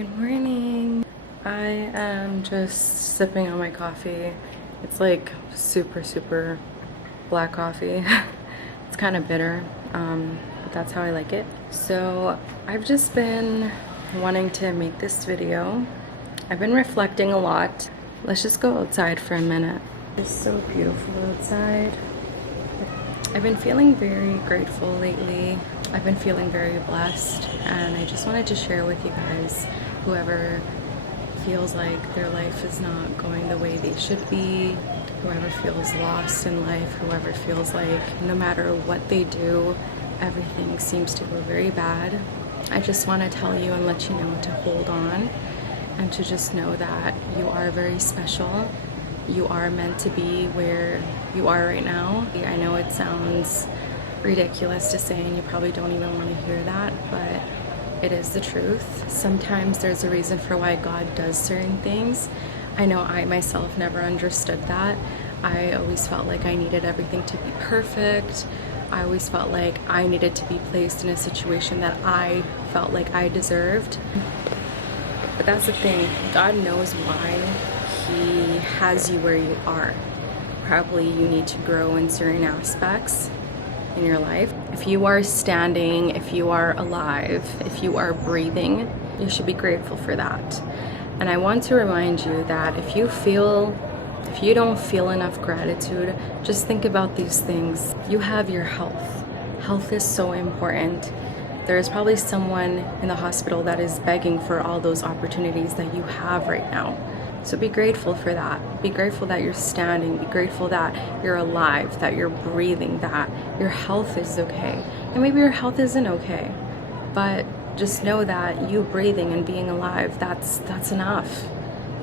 Good morning. I am just sipping on my coffee. It's like super black coffee. It's kind of bitter, but that's how I like it. So I've just been wanting to make this video. I've been reflecting a lot. Let's just go outside for a minute. It's so beautiful outside. I've been feeling very grateful lately. I've been feeling very blessed, and I just wanted to share with you guys, whoever feels like their life is not going the way they should be, whoever feels lost in life, whoever feels like no matter what they do, everything seems to go very bad. I just want to tell you and let you know to hold on and to just know that you are very special. You are meant to be where you are right now. I know it sounds ridiculous to say, and you probably don't even want to hear that, but it is the truth. Sometimes there's a reason for why God does certain things. I know I myself never understood that. I always felt like I needed everything to be perfect. I always felt like I needed to be placed in a situation that I felt like I deserved. But that's the thing, God knows why He has you where you are. Probably you need to grow in certain aspects in your life. If you are standing, if you are alive, if you are breathing, you should be grateful for that. And I want to remind you that if you don't feel enough gratitude, just think about these things. You have your health. Health is so important. There is probably someone in the hospital that is begging for all those opportunities that you have right now. So be grateful for that. Be grateful that you're standing. Be grateful that you're alive, that you're breathing, that your health is okay. And maybe your health isn't okay, but just know that you breathing and being alive, that's enough.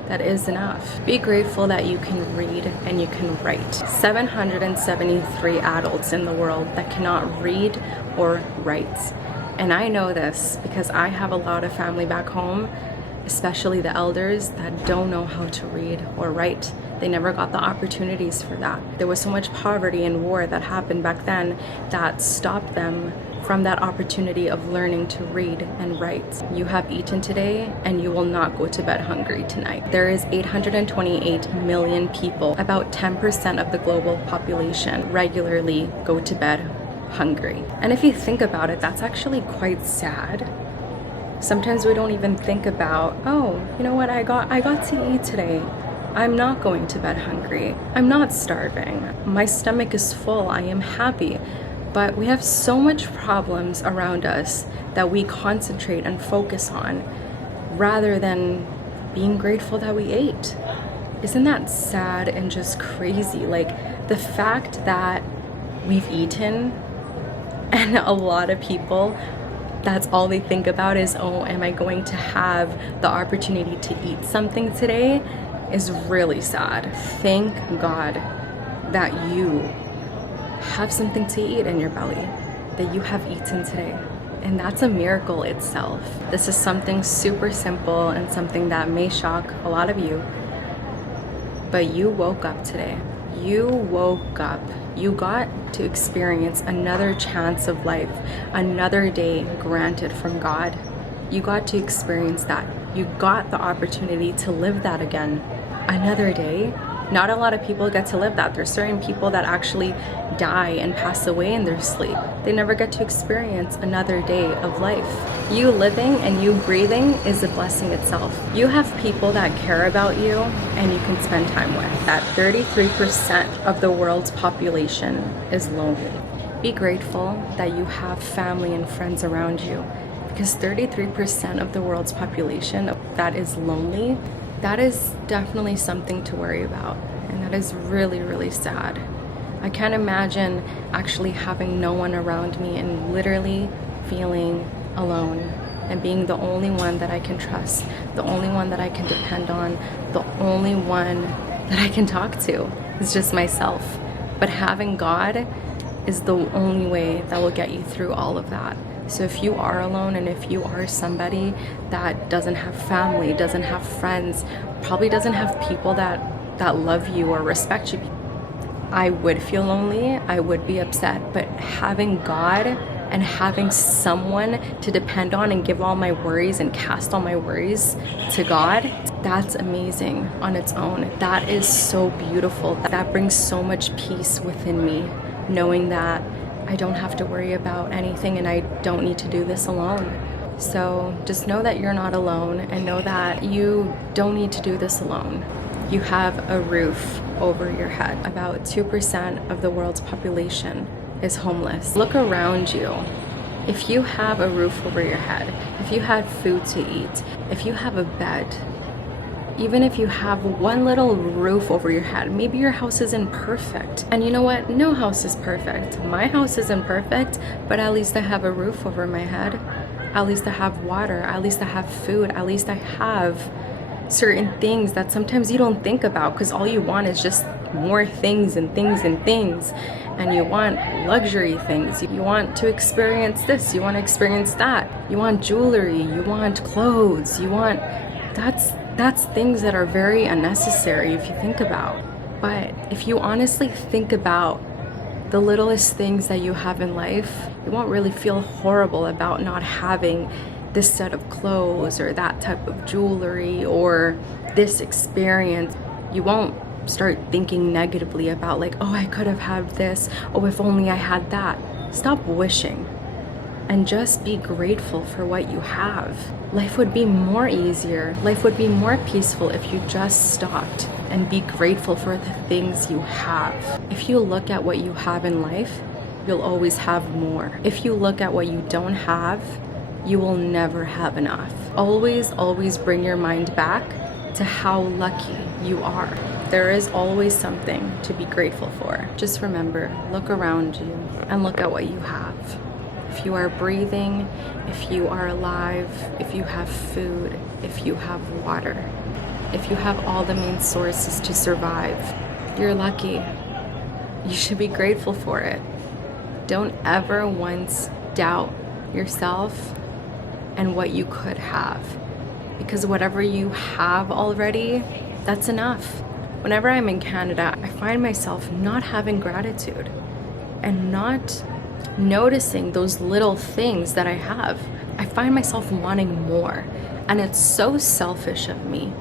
That is enough. Be grateful that you can read and you can write. 773 adults in the world that cannot read or write. And I know this because I have a lot of family back home, especially the elders, that don't know how to read or write. They never got the opportunities for that. There was so much poverty and war that happened back then that stopped them from that opportunity of learning to read and write. You have eaten today and you will not go to bed hungry tonight. There is 828 million people, about 10% of the global population, regularly go to bed hungry. And if you think about it, that's actually quite sad. Sometimes we don't even think about, oh, you know what, I got to eat today. I'm not going to bed hungry. I'm not starving. My stomach is full. I am happy. But we have so much problems around us that we concentrate and focus on rather than being grateful that we ate. Isn't that sad and just crazy? Like the fact that we've eaten, and a lot of people, that's all they think about is, oh, am I going to have the opportunity to eat something today, is really sad. Thank God that you have something to eat in your belly, that you have eaten today. And that's a miracle itself. This is something super simple and something that may shock a lot of you, but you woke up today. You woke up. You got to experience another chance of life, another day granted from God. You got to experience that. You got the opportunity to live that again. Another day. Not a lot of people get to live that. There's certain people that actually die and pass away in their sleep. They never get to experience another day of life. You living and you breathing is a blessing itself. You have people that care about you and you can spend time with. That 33% of the world's population is lonely. Be grateful that you have family and friends around you, because 33% of the world's population that is lonely, that is definitely something to worry about, and that is really sad. I can't imagine actually having no one around me and literally feeling alone and being the only one that I can trust, the only one that I can depend on, the only one that I can talk to is just myself. But having God is the only way that will get you through all of that. So if you are alone and if you are somebody that doesn't have family, doesn't have friends, probably doesn't have people that love you or respect you, I would feel lonely, I would be upset, but having God and having someone to depend on and give all my worries and cast all my worries to God, that's amazing on its own. That is so beautiful. That brings so much peace within me, knowing that I don't have to worry about anything and I don't need to do this alone. So just know that you're not alone, and know that you don't need to do this alone. You have a roof over your head. About 2% of the world's population is homeless. Look around you. If you have a roof over your head, if you had food to eat, if you have a bed, even if you have one little roof over your head, maybe your house isn't perfect. And you know what? No house is perfect. My house isn't perfect, but at least I have a roof over my head. At least I have water. At least I have food. At least I have certain things that sometimes you don't think about, because all you want is just more things and things and things. And you want luxury things. You want to experience this. You want to experience that. You want jewelry. You want clothes. You want... That's things that are very unnecessary if you think about. But if you honestly think about the littlest things that you have in life, you won't really feel horrible about not having this set of clothes or that type of jewelry or this experience. You won't start thinking negatively about like, oh, I could have had this. Oh, if only I had that. Stop wishing and just be grateful for what you have. Life would be more easier. Life would be more peaceful if you just stopped and be grateful for the things you have. If you look at what you have in life, you'll always have more. If you look at what you don't have, you will never have enough. Always, always bring your mind back to how lucky you are. There is always something to be grateful for. Just remember, look around you and look at what you have. If you are breathing, if you are alive, if you have food, if you have water, if you have all the main sources to survive, you're lucky. You should be grateful for it. Don't ever once doubt yourself and what you could have, because whatever you have already, that's enough. Whenever I'm in Canada, I find myself not having gratitude and not noticing those little things that I have. I find myself wanting more, and it's so selfish of me.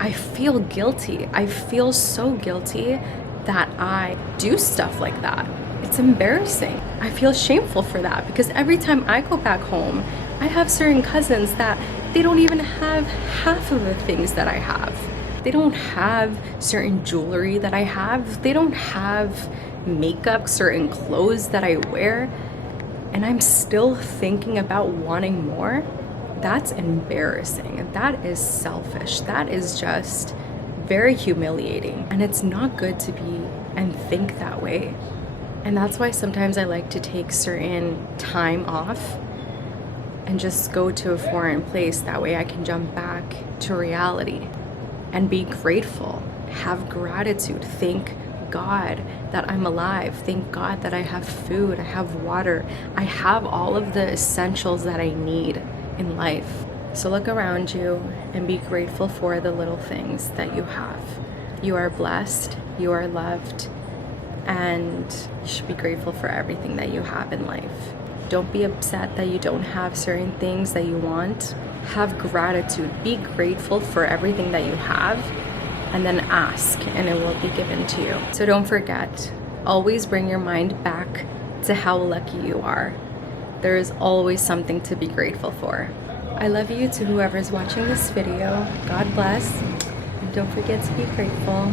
I feel guilty. I feel so guilty that I do stuff like that. It's embarrassing. I feel shameful for that, because every time I go back home, I have certain cousins that they don't even have half of the things that I have. They don't have certain jewelry that I have. They don't have makeup, certain clothes that I wear, and I'm still thinking about wanting more. That's embarrassing. That is selfish. That is just very humiliating, and it's not good to be and think that way. And that's why sometimes I like to take certain time off and just go to a foreign place. That way I can jump back to reality and be grateful, have gratitude, thank God that I'm alive. Thank God that I have food, I have water, I have all of the essentials that I need in life. So look around you and be grateful for the little things that you have. You are blessed, you are loved, and you should be grateful for everything that you have in life. Don't be upset that you don't have certain things that you want. Have gratitude, be grateful for everything that you have, and then ask and it will be given to you. So don't forget, always bring your mind back to how lucky you are. There is always something to be grateful for. I love you to whoever's watching this video. God bless. And don't forget to be grateful.